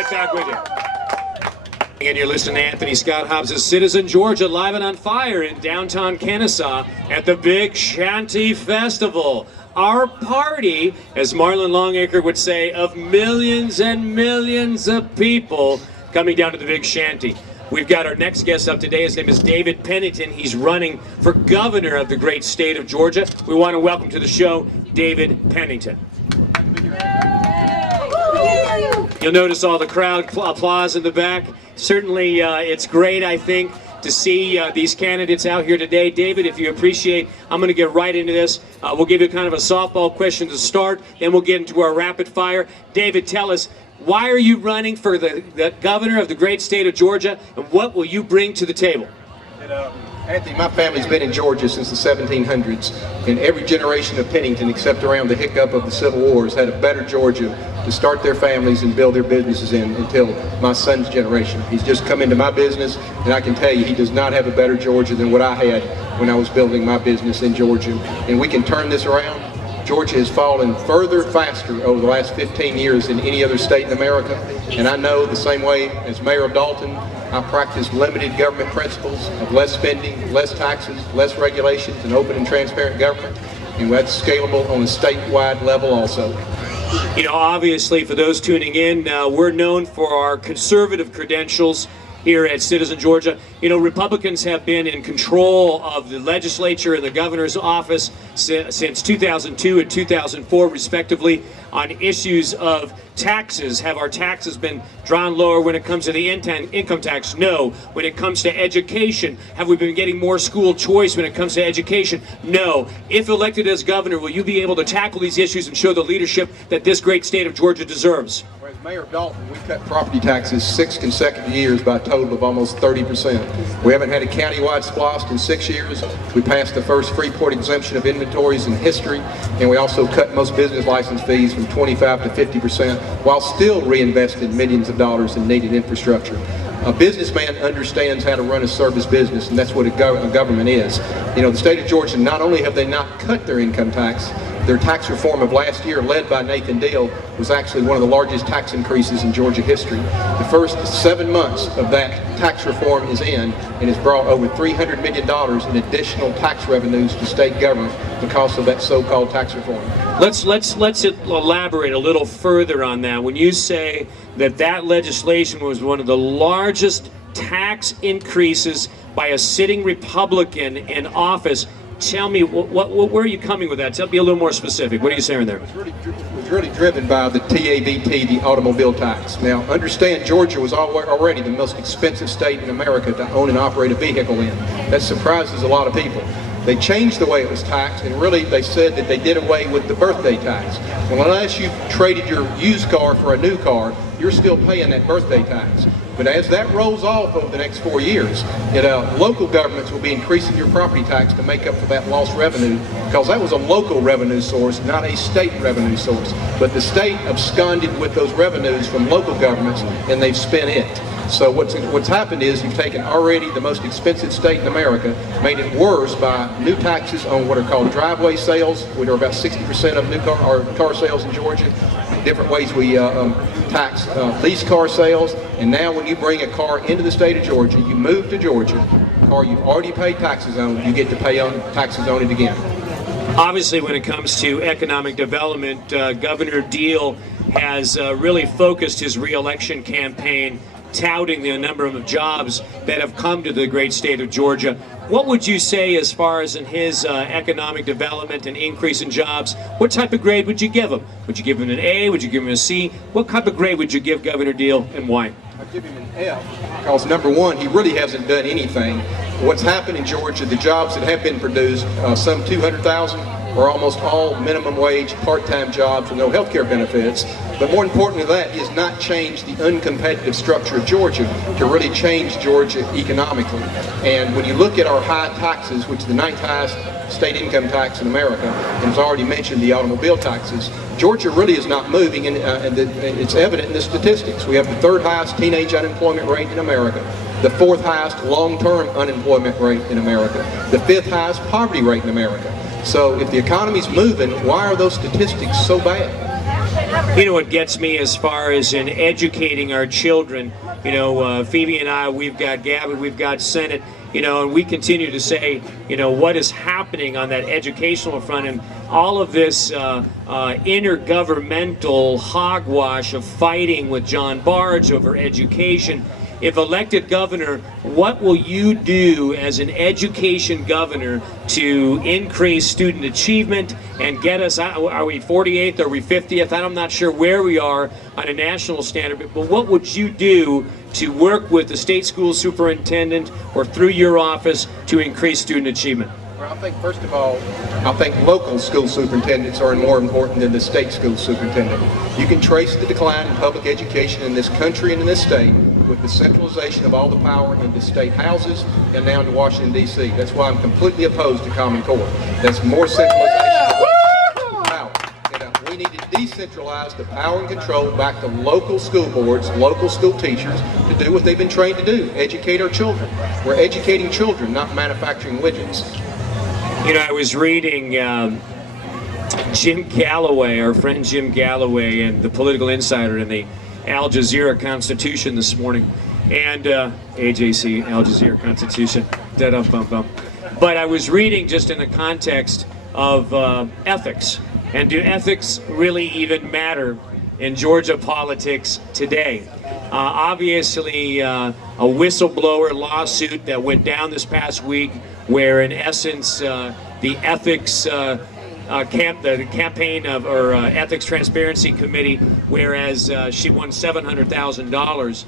right back with you. And you're listening to Anthony Scott Hobbs' Citizen Georgia, live and on fire in downtown Kennesaw at the Big Shanty Festival. Our party, as Marlon Longacre would say, of millions and millions of people coming down to the Big Shanty. We've got our next guest up today. His name is David Pennington. He's running for governor of the great state of Georgia. We want to welcome to the show David Pennington. You'll notice all the crowd applause in the back. Certainly, it's great, I think, to see these candidates out here today. David, if you appreciate, I'm going to get right into this. We'll give you kind of a softball question to start, then we'll get into our rapid fire. David, tell us, why are you running for the governor of the great state of Georgia, and what will you bring to the table? Anthony, my family's been in Georgia since the 1700s, and every generation of Pennington, except around the hiccup of the Civil War, has had a better Georgia to start their families and build their businesses in until my son's generation. He's just come into my business, and I can tell you he does not have a better Georgia than what I had when I was building my business in Georgia. And we can turn this around. Georgia has fallen further, faster over the last 15 years than any other state in America. And I know the same way as Mayor of Dalton, I practice limited government principles of less spending, less taxes, less regulations, and open and transparent government. And that's scalable on a statewide level also. You know, obviously, for those tuning in, we're known for our conservative credentials here at Citizen Georgia. You know, Republicans have been in control of the legislature and the governor's office since 2002 and 2004, respectively, on issues of taxes. Have our taxes been drawn lower when it comes to the income tax? No. When it comes to education, have we been getting more school choice when it comes to education? No. If elected as governor, will you be able to tackle these issues and show the leadership that this great state of Georgia deserves? As Mayor of Dalton, we cut property taxes 6 consecutive years by a total of almost 30%. We haven't had a county-wide SPLOST in 6 years. We passed the first Freeport exemption of inventories in history, and we also cut most business license fees from 25 to 50%, while still reinvesting millions of dollars in needed infrastructure. A businessman understands how to run a service business, and that's what a government is. You know, the state of Georgia, not only have they not cut their income tax, their tax reform of last year, led by Nathan Deal, was actually one of the largest tax increases in Georgia history. The first 7 months of that tax reform is in, and has brought over $300 million in additional tax revenues to state government because of that so-called tax reform. Let's elaborate a little further on that. When you say that legislation was one of the largest tax increases by a sitting Republican in office, tell me, where are you coming with that? Be a little more specific. What are you saying there? It was really driven by the TABT, the automobile tax. Now, understand Georgia was already the most expensive state in America to own and operate a vehicle in. That surprises a lot of people. They changed the way it was taxed, and really they said that they did away with the birthday tax. Well, unless you traded your used car for a new car, you're still paying that birthday tax. But as that rolls off over the next 4 years, local governments will be increasing your property tax to make up for that lost revenue, because that was a local revenue source, not a state revenue source. But the state absconded with those revenues from local governments, and they've spent it. So what's happened is you've taken already the most expensive state in America, made it worse by new taxes on what are called driveway sales, which are about 60% of new car sales in Georgia. Different ways we tax lease car sales, and now when you bring a car into the state of Georgia, you move to Georgia, a car you've already paid taxes on, you get to pay taxes on it again. Obviously, when it comes to economic development, Governor Deal has really focused his re-election campaign touting the number of jobs that have come to the great state of Georgia. What would you say as far as in his economic development and increase in jobs? What type of grade would you give him? Would you give him an A? Would you give him a C? What type of grade would you give Governor Deal, and why? I'd give him an F, because number one, he really hasn't done anything. What's happened in Georgia, the jobs that have been produced, some 200,000, are almost all minimum wage, part-time jobs with no health care benefits. But more important than that, he has not changed the uncompetitive structure of Georgia to really change Georgia economically. And when you look at our high taxes, which is the 9th highest state income tax in America, and as already mentioned, the automobile taxes, Georgia really is not moving, and it's evident in the statistics. We have the 3rd highest teenage unemployment rate in America, the 4th highest long-term unemployment rate in America, the 5th highest poverty rate in America. So if the economy's moving, why are those statistics so bad? you know, what gets me as far as in educating our children. You know, Phoebe and I, we've got Gabby, we've got Senate, you know, and we continue to say, you know, what is happening on that educational front, and all of this intergovernmental hogwash of fighting with John Barge over education. If elected governor, what will you do as an education governor to increase student achievement and get us, are we 48th, are we 50th? I'm not sure where we are on a national standard, but what would you do to work with the state school superintendent or through your office to increase student achievement? Well, I think, first of all, I think local school superintendents are more important than the state school superintendent. You can trace the decline in public education in this country and in this state with the centralization of all the power into state houses and now into Washington, D.C. That's why I'm completely opposed to Common Core. That's more centralization of power. And, we need to decentralize the power and control back to local school boards, local school teachers to do what they've been trained to do, educate our children. We're educating children, not manufacturing widgets. You know, I was reading Jim Galloway, our friend Jim Galloway, and the Political Insider in the Al Jazeera Constitution this morning, and AJC, Al Jazeera Constitution, da-dum-bum-bum. But I was reading just in the context of ethics, and do ethics really even matter in Georgia politics today? Obviously, a whistleblower lawsuit that went down this past week, where in essence the ethics the campaign of or ethics transparency committee, whereas she won $700,000.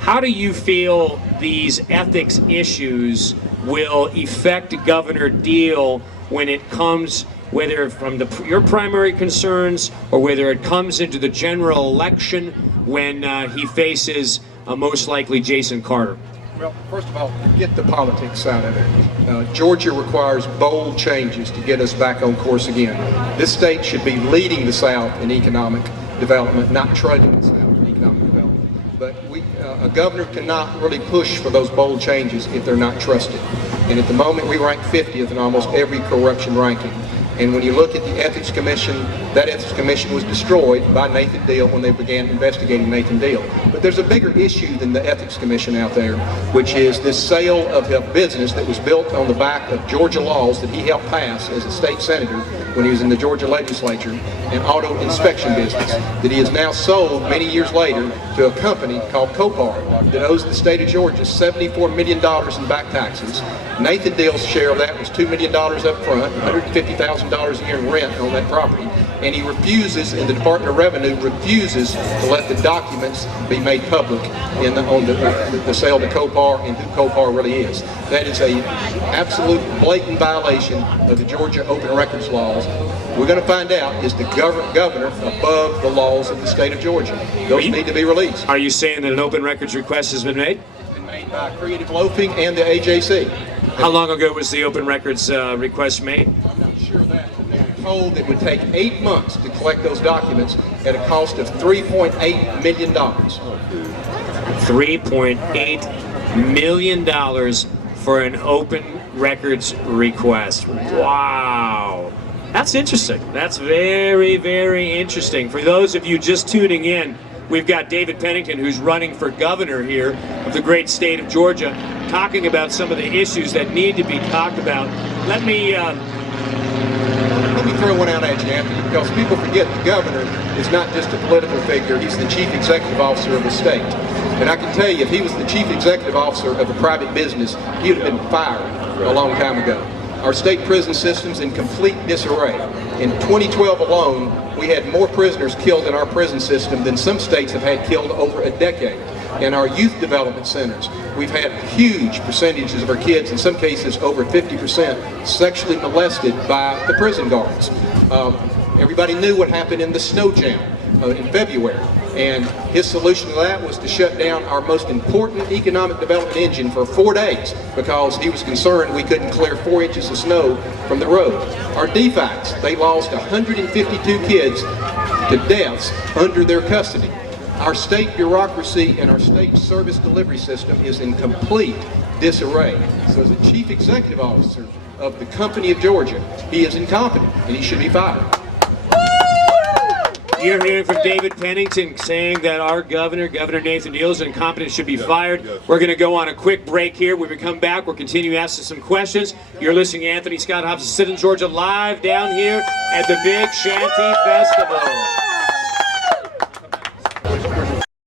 How do you feel these ethics issues will affect Governor Deal when it comes, whether from your primary concerns or whether it comes into the general election when he faces most likely Jason Carter? Well, first of all, forget the politics side of it. Georgia requires bold changes to get us back on course again. This state should be leading the South in economic development, not trailing the South in economic development. But a governor cannot really push for those bold changes if they're not trusted. And at the moment, we rank 50th in almost every corruption ranking. And when you look at the Ethics Commission, that Ethics Commission was destroyed by Nathan Deal when they began investigating Nathan Deal. But there's a bigger issue than the Ethics Commission out there, which is this sale of a business that was built on the back of Georgia laws that he helped pass as a state senator when he was in the Georgia legislature, an auto inspection business that he has now sold many years later to a company called Copar that owes the state of Georgia $74 million in back taxes. Nathan Deal's share of that was $2 million up front, $150,000 a year in rent on that property, and he refuses, and the Department of Revenue refuses to let the documents be made public on the sale to Copar and who Copar really is. That is a absolute blatant violation of the Georgia open records laws. We're going to find out, is the governor above the laws of the state of Georgia? Those need to be released. Are you saying that an open records request has been made? It's been made by Creative Loafing and the AJC. How long ago was the open records request made? I'm not sure of that. They were told it would take 8 months to collect those documents at a cost of $3.8 million. $3.8 million for an open records request. Wow. That's interesting. That's very, very interesting. For those of you just tuning in, we've got David Pennington, who's running for governor here of the great state of Georgia, talking about some of the issues that need to be talked about. Let me throw one out at you, Anthony, because people forget the governor is not just a political figure. He's the chief executive officer of the state. And I can tell you, if he was the chief executive officer of a private business, he would have been fired a long time ago. Our state prison system's in complete disarray. In 2012 alone, we had more prisoners killed in our prison system than some states have had killed over a decade. In our youth development centers, we've had huge percentages of our kids, in some cases over 50%, sexually molested by the prison guards. Everybody knew what happened in the snow jam in February. And his solution to that was to shut down our most important economic development engine for 4 days because he was concerned we couldn't clear 4 inches of snow from the road. Our DFACs, they lost 152 kids to deaths under their custody. Our state bureaucracy and our state service delivery system is in complete disarray. So as a chief executive officer of the company of Georgia, he is incompetent and he should be fired. You're hearing from David Pennington saying that our governor, Governor Nathan Deal, is incompetent, should be fired. We're going to go on a quick break here. When we come back, we'll continue asking some questions. You're listening to Anthony Scott Hobbs of Citizen Georgia live down here at the Big Shanty Festival.